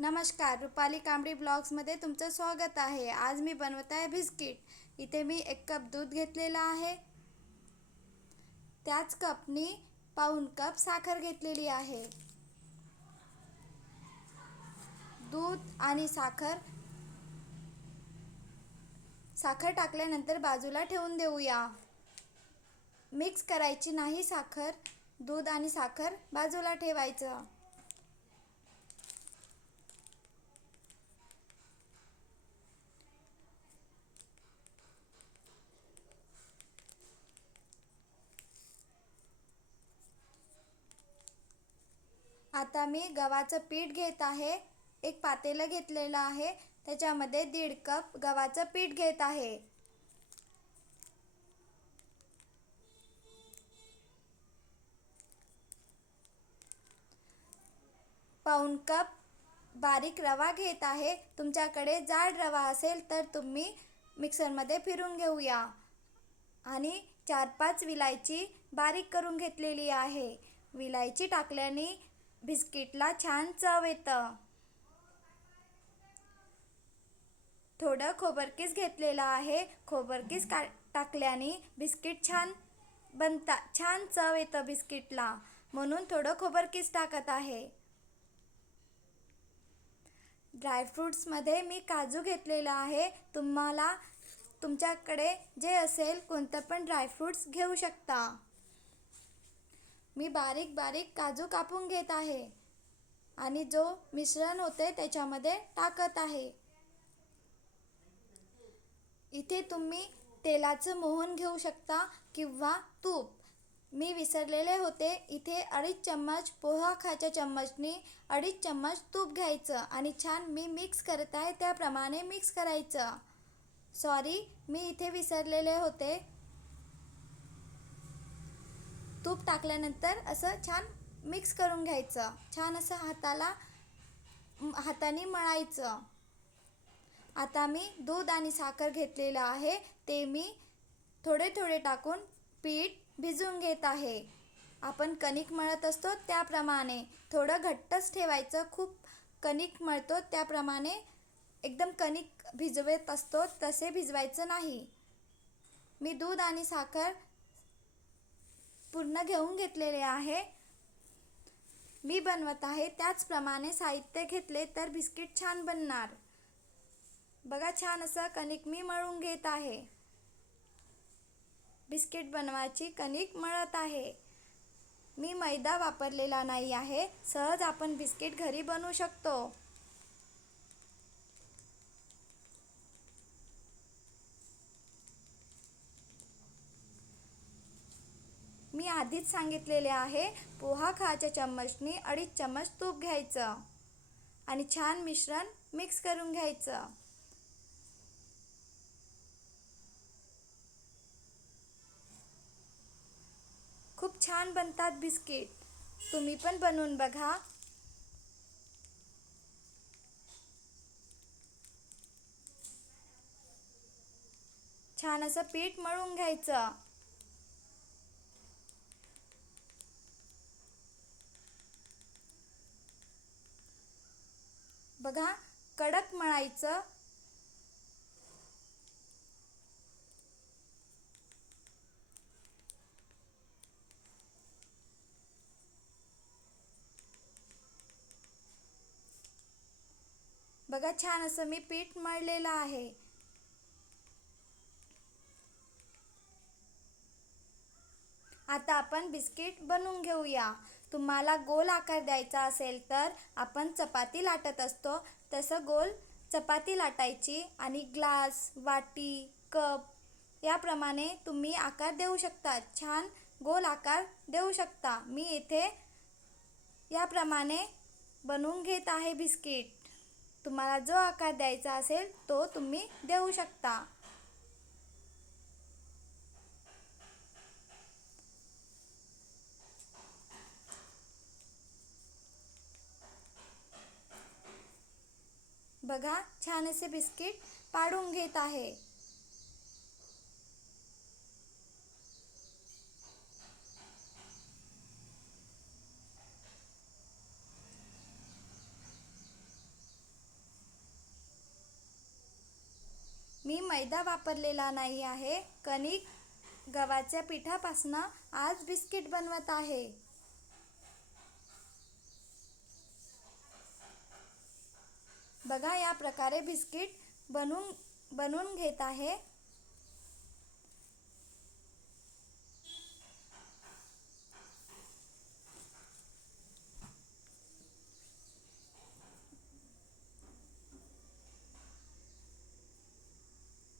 नमस्कार, रुपाली कांबडी ब्लॉग्समध्ये तुमचं स्वागत आहे। आज मी बनवत आहे बिस्किट। इथे मी 1 कप दूध घेतलेला आहे। त्याच कपनी पाऊण कप साखर घेतलेली आहे। दूध आणि साखर टाकल्यानंतर बाजूला ठेवून देऊया। मिक्स करायची नाही साखर, दूध आणि साखर बाजूला ठेवायचं। आता मी गव्हाचं पीठ घेत आहे। एक पातेलं घेतलेलं आहे, त्याच्यामध्ये 1.5 कप गव्हाचं पीठ घेत आहे। पाऊण कप बारीक रवा घेत आहे। तुमच्याकडे जाड रवा असेल तर तुम्ही मिक्सरमध्ये फिरून घेऊया। आणि 4-5 विलायची बारीक करून घेतलेली आहे। विलायची टाकल्याने बिस्किटला छान चव येतं। थोडं खोबरकीस घेतलेलं आहे। खोबरकीस टाकल्याने बिस्किट छान बनतात, छान चव येतं बिस्किटला, म्हणून थोडं खोबरकीस टाकत आहे। ड्रायफ्रूट्समध्ये मी काजू घेतलेला आहे। तुमच्याकडे जे असेल कोणतं पण ड्रायफ्रूट्स घेऊ शकता। मी बारीक बारीक काजू कापून घेत आहे आणि जो मिश्रण होते त्याच्यामध्ये टाकत आहे। इथे तुम्ही तेलाचं मोहन घेऊ शकता किंवा तूप। मी विसरलेले होते, इथे 2.5 चम्मच पोहा खायच्या चम्मचनी 2.5 चम्मच तूप घ्यायचं आणि छान मी मिक्स करत आहे त्याप्रमाणे मिक्स करायचं। सॉरी, मी इथे विसरलेले होते। तूप टाकल्यानंतर असं छान मिक्स करून घ्यायचं। छान असं हाताने मळायचं। आता मी दूध आणि साखर घेतलेलं आहे, ते मी थोडे थोडे टाकून पीठ भिजवून घेत आहे। आपण कणिक मळत असतो त्याप्रमाणे थोडं घट्टच ठेवायचं। खूप कणिक मळतो त्याप्रमाणे एकदम कणिक भिजवत असतो तसे भिजवायचं नाही। मी दूध आणि साखर पूर्ण घेऊन घेतलेले आहे। मी बनवत आहे त्याचप्रमाणे साहित्य घेतले तर बिस्किट छान बनणार। बघा, छान असं कणिक मी मळून घेत आहे। बिस्किट बनवायची कणिक मळत आहे। मी मैदा वापरलेला नाही आहे, सहज आपण बिस्किट घरी बनवू शकतो। मी आधीच सांगितलेले आहे, पोहा खायच्या चम्मचनी 2.5 चम्मच तूप घ्यायचं आणि छान मिश्रण मिक्स करून घ्यायचं। खूप छान बनतात बिस्किट, तुम्ही पण बनवून बघा। छान असं पीठ मळून घ्यायचं। बघा, कडक मळायचं। बघा, छान असं मी पीठ मळलेलं आहे। आता आपण बिस्किट बनवून घेऊया। तुम्हाला गोल आकार द्यायचा असेल तर आपण चपाती लाटत असतो तसं गोल चपाती लाटायची आणि ग्लास, वाटी, कप याप्रमाणे तुम्ही आकार देऊ शकता। छान गोल आकार देऊ शकता। मी इथे याप्रमाणे बनवून घेत आहे बिस्किट। तुम्हाला जो आकार द्यायचा असेल तो तुम्ही देऊ शकता। बघा, छान असे बिस्किट पाडून घेत आहे। मी मैदा वापरलेला नाही आहे. कणिक गव्हाच्या पिठापासून आज बिस्किट बनवत आहे. बघा, या प्रकारे बिस्किट बनवून घेत आहे.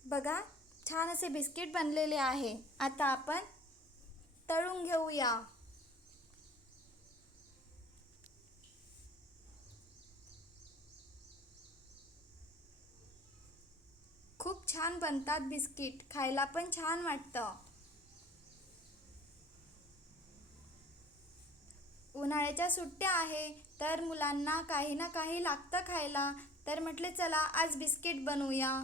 बघा, छान असे बिस्किट बनलेले आहे. आता आपण तळून घेऊया. खूप छान बनतात बिस्किट, खायला पण छान वाटतं. उन्हाळ्याच्या सुट्ट्या आहे तर मुलांना काही ना काही लागतं खायला, तर म्हटले चला आज बिस्किट बनवूया.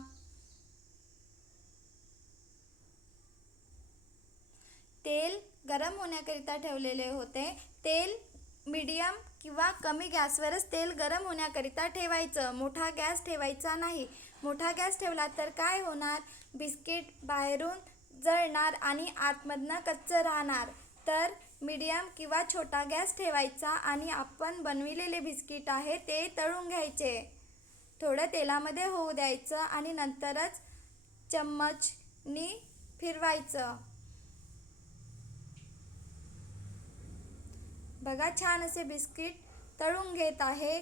तेल गरम होण्याकरिता ठेवलेले होते. तेल मीडियम किंवा कमी गॅसवरच तेल गरम होण्याकरिता ठेवायचं. मोठा गॅस ठेवायचा नाही. मोठा गॅस ठेवला तर काय होणार, बिस्किट बाहेरून जळणार आणि आतमधनं कच्चं राहणार. तर मीडियम किंवा छोटा गॅस ठेवायचा आणि आपण बनविलेले बिस्किट आहे ते तळून घ्यायचे. थोडं तेलामध्ये होऊ द्यायचं आणि नंतरच चम्मचनी फिरवायचं. बघा, छान असे बिस्किट तळून घेत आहे.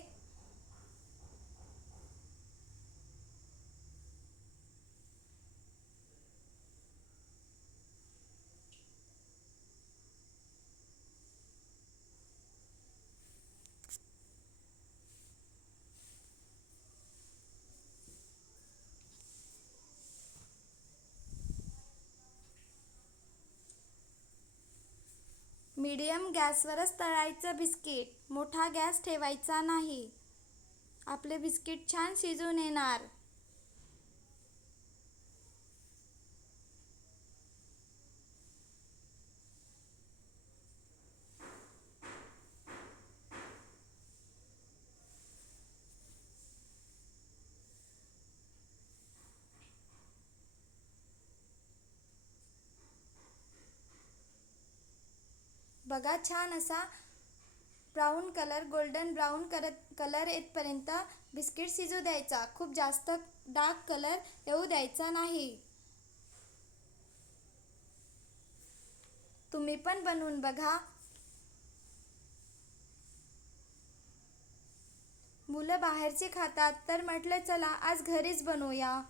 मीडियम गॅसवरच तळायचं बिस्किट, मोठा गॅस ठेवायचा नाही. आपले बिस्किट छान शिजून येणार. बघा, छान असा brown colour, golden brown colour येतपर्यंत बिस्किट शिजू द्यायचा. खूप जास्त डार्क कलर येऊ द्यायचा नाही. तुम्ही पण बनवून बघा. मुलं बाहेरचे खातात तर म्हटलं चला आज घरीच बनवूया.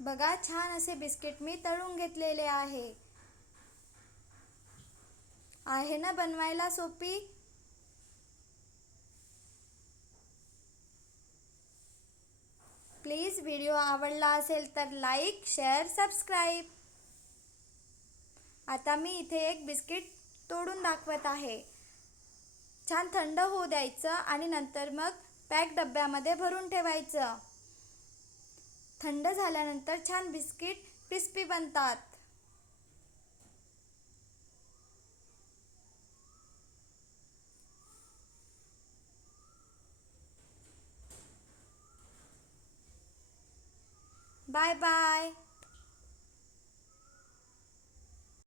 बघा, छान असे बिस्किट मी तळून घेतलेले आहे. आहे ना बनवायला सोपी. प्लीज व्हिडिओ आवडला असेल तर लाईक, शेअर, सबस्क्राईब. आता मी इथे एक बिस्किट तोडून दाखवत आहे. छान थंड होऊ द्यायचं आणि नंतर मग पॅक डब्यामध्ये भरून ठेवायचं. थंड झाल्यानंतर छान बिस्किट क्रिस्पी बनतात. Bye bye.